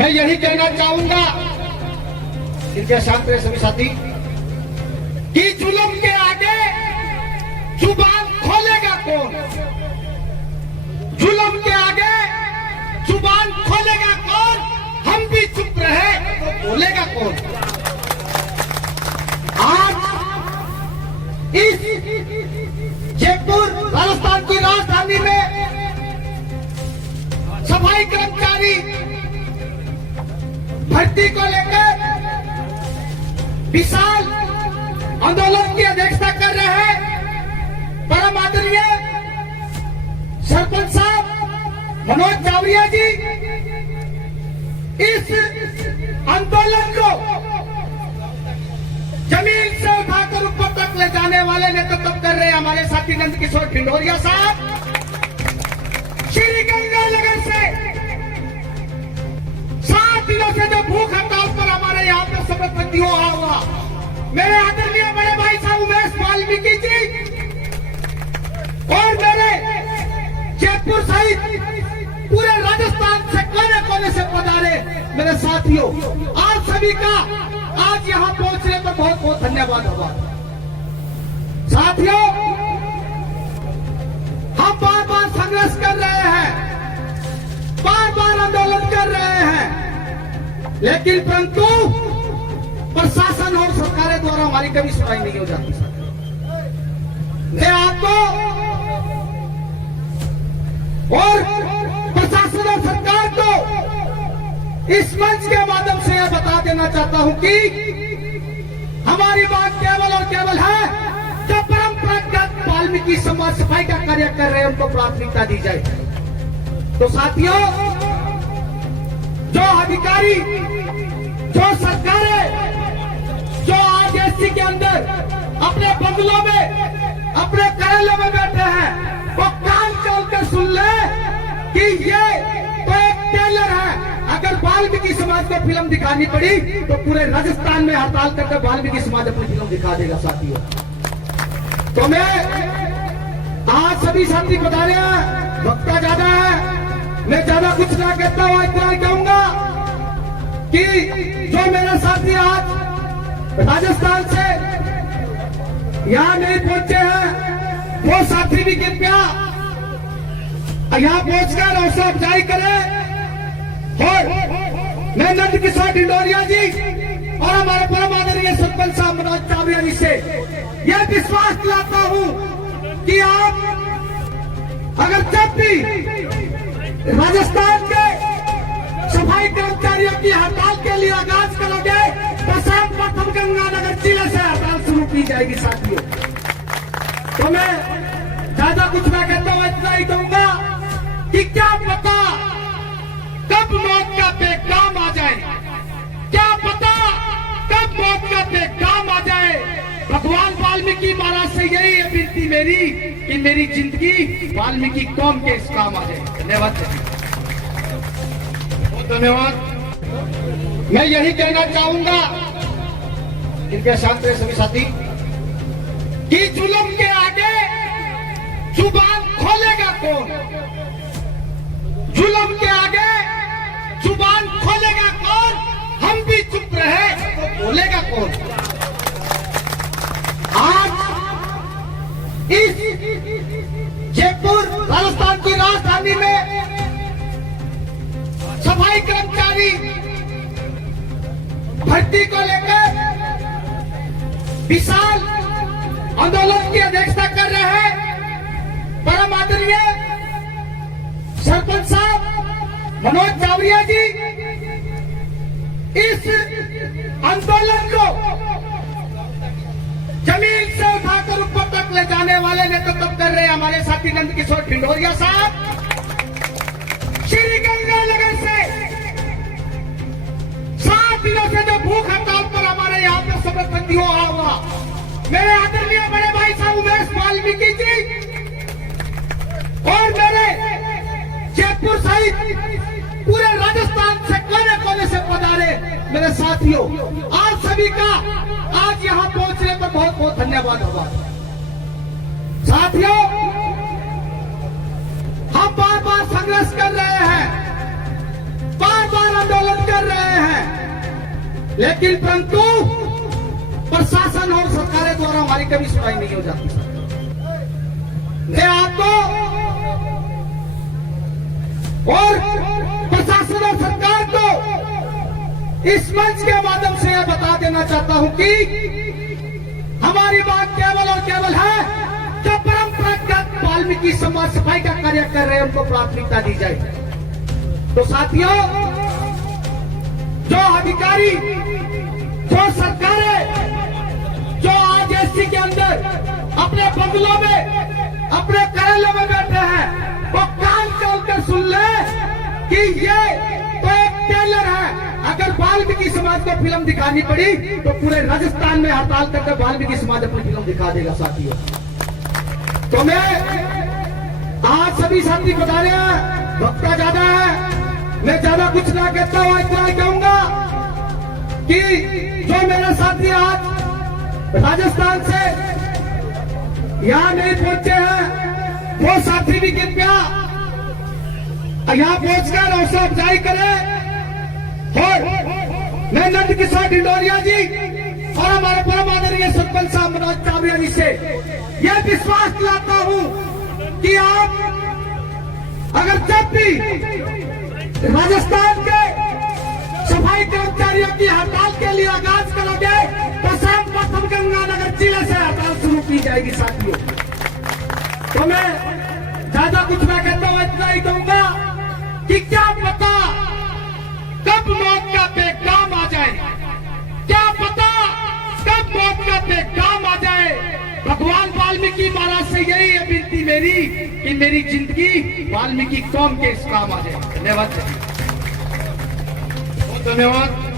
मैं यही कहना चाहूंगा इनके शांत रहे सभी साथी कि जुल्म के आगे जुबान खोलेगा कौन। जुल्म के आगे जुबान खोलेगा कौन। हम भी चुप रहे तो बोलेगा कौन। आज इस जयपुर राजस्थान की राजधानी में सफाई कर्मचारी भर्ती को लेकर विशाल आंदोलन की अध्यक्षता कर रहे हैं परम आदरणीय सरपंच साहब मनोज चावरिया जी। इस आंदोलन को जमीन से उठाकर ऊपर तक ले जाने वाले नेतृत्व कर रहे हैं हमारे साथी नंद किशोर ढिंडोरिया साहब। श्री गंगानगर से 7 दिनों से जो भूख हड़ताल पर हमारे यहाँ पर समर्पित हुआ हुआ मेरे आदरणीय बड़े भाई साहब उमेश वाल्मीकि जी और मेरे जयपुर सहित पूरे राजस्थान से कोने कोने से पधारे मेरे साथियों, आप सभी का आज यहाँ पहुंचने पर बहुत बहुत धन्यवाद होगा। साथियों, हम बार बार संघर्ष कर रहे हैं, बार बार आंदोलन कर रहे हैं, लेकिन परंतु प्रशासन और सरकारें द्वारा हमारी कभी सुनाई नहीं हो जाती। मैं आपको और प्रशासन और सरकार को इस मंच के माध्यम से यह बता देना चाहता हूं कि हमारी बात केवल और केवल है जो परंपरागत वाल्मीकि समाज सफाई का कार्य कर रहे हैं उनको प्राथमिकता दी जाए। तो साथियों, जो अधिकारी, जो सरकारें, जो आज एससी के अंदर अपने बंगलों में, अपने कार्यालयों में बैठे हैं, वो कान खोल कर सुन ले कि ये तो एक टेलर है। अगर वाल्मीकि समाज को फिल्म दिखानी पड़ी तो पूरे राजस्थान में हड़ताल करके वाल्मीकि समाज अपनी फिल्म दिखा देगा। साथियों, तो मैं आज सभी साथी बता रहे हैं, वक्ता ज्यादा है, मैं ज्यादा कुछ ना कहता हुआ इतना कहूंगा कि जो मेरे साथी आज राजस्थान से यहां नहीं पहुंचे हैं वो साथी भी कृपया यहां पहुंचकर हौसला अफजाई करें। और मैं नंद किशोर ढिंडोरिया जी और हमारे परम आदरणीय सरपंच साहब मनोज चावरिया जी से यह विश्वास दिलाता हूं कि आप अगर जब भी राजस्थान के सफाई कर्मचारियों की हड़ताल के लिए आगाज करोगे तो सर्वप्रथम गंगानगर जिले से हड़ताल शुरू की जाएगी। साथियों, तो मैं ज्यादा कुछ ना कहता हूं, इतना ही कहूंगा कि क्या पता कब मौत का पैगाम आ जाए, क्या पता कब मौत का पैगाम आ जाए। भगवान वाल्मीकि महाराज से यही है विनती मेरी कि मेरी जिंदगी वाल्मीकि कौम के इस काम आ जाए। धन्यवाद, बहुत धन्यवाद। मैं यही कहना चाहूंगा इनके शांत रहे सभी साथी कि जुल्म के आगे जुबान खोलेगा कौन। जुल्म के आगे जुबान खोलेगा कौन। हम भी चुप रहे तो बोलेगा कौन। आज इस जयपुर राजस्थान की राजधानी में सफाई कर्मचारी भर्ती को लेकर विशाल आंदोलन की अध्यक्षता कर रहे हैं परम आदरणीय सरपंच साहब मनोज चावरिया जी। इस आंदोलन को जमीन से उठाकर ऊपर तक ले जाने वाले नेतृत्व कर रहे हैं हमारे साथी नंद किशोर ढिंडोरिया साहब। श्री गंगानगर से 7 दिनों से जो भूख हड़ताल पर हमारे यहाँ पर समर्पित हुआ मेरे आदरणीय बड़े भाई साहब उमेश वाल्मीकि जी और मेरे जयपुर सहित पूरे राजस्थान से कोने कोने से पधारे मेरे साथियों, आप सभी का आज यहाँ पहुंचने पर बहुत बहुत धन्यवाद होगा। साथियों, हम बार बार संघर्ष कर रहे हैं, बार बार आंदोलन कर लेकिन परंतु प्रशासन और सरकारें द्वारा हमारी कभी सुनाई नहीं हो जाती। मैं आपको और प्रशासन और सरकार को इस मंच के माध्यम से यह बता देना चाहता हूं कि हमारी बात केवल और केवल है जो परंपरागत वाल्मीकि समाज सफाई का कार्य कर रहे हैं उनको प्राथमिकता दी जाए। तो साथियों, जो अधिकारी, जो सरकारें, जो आज एससी के अंदर अपने बंगलों में, अपने कार्यालयों में बैठे हैं, वो कान खोलकर सुन ले कि ये तो एक टेलर है। अगर वाल्मीकि समाज को फिल्म दिखानी पड़ी तो पूरे राजस्थान में हड़ताल करके वाल्मीकि समाज अपनी फिल्म दिखा देगा। साथियों, तो मैं आज सभी साथी बता रहे हैं, वक्ता ज्यादा है, मैं ज्यादा कुछ ना कहता हूं, इतना कहूंगा कि जो मेरे साथी आज राजस्थान से यहां नहीं पहुंचे हैं वो साथी भी कृपया यहां पहुंचकर हौसला अफजाई करें। और मैं नंद किशोर ढिंडोरिया जी और हमारे परम आदरणीय सरपंच साहब मनोज चावड़िया जी से यह विश्वास दिलाता हूं कि आप अगर जब भी राजस्थान के सफाई कर्मचारियों की हड़ताल के लिए आगाज करोगे तो सर्वप्रथम गंगानगर जिले से हड़ताल शुरू की जाएगी। साथियों, तो मैं ज्यादा कुछ ना कहता हूं, इतना ही कहूंगा कि क्या पता कब मौत का पैगाम आ जाए, क्या पता कब मौत का पैगाम आ जाए। भगवान वाल्मीकि महाराज से यही है विनती मेरी कि मेरी जिंदगी वाल्मीकि कौम के इस काम आ जाए। धन्यवाद। बहुत धन्यवाद।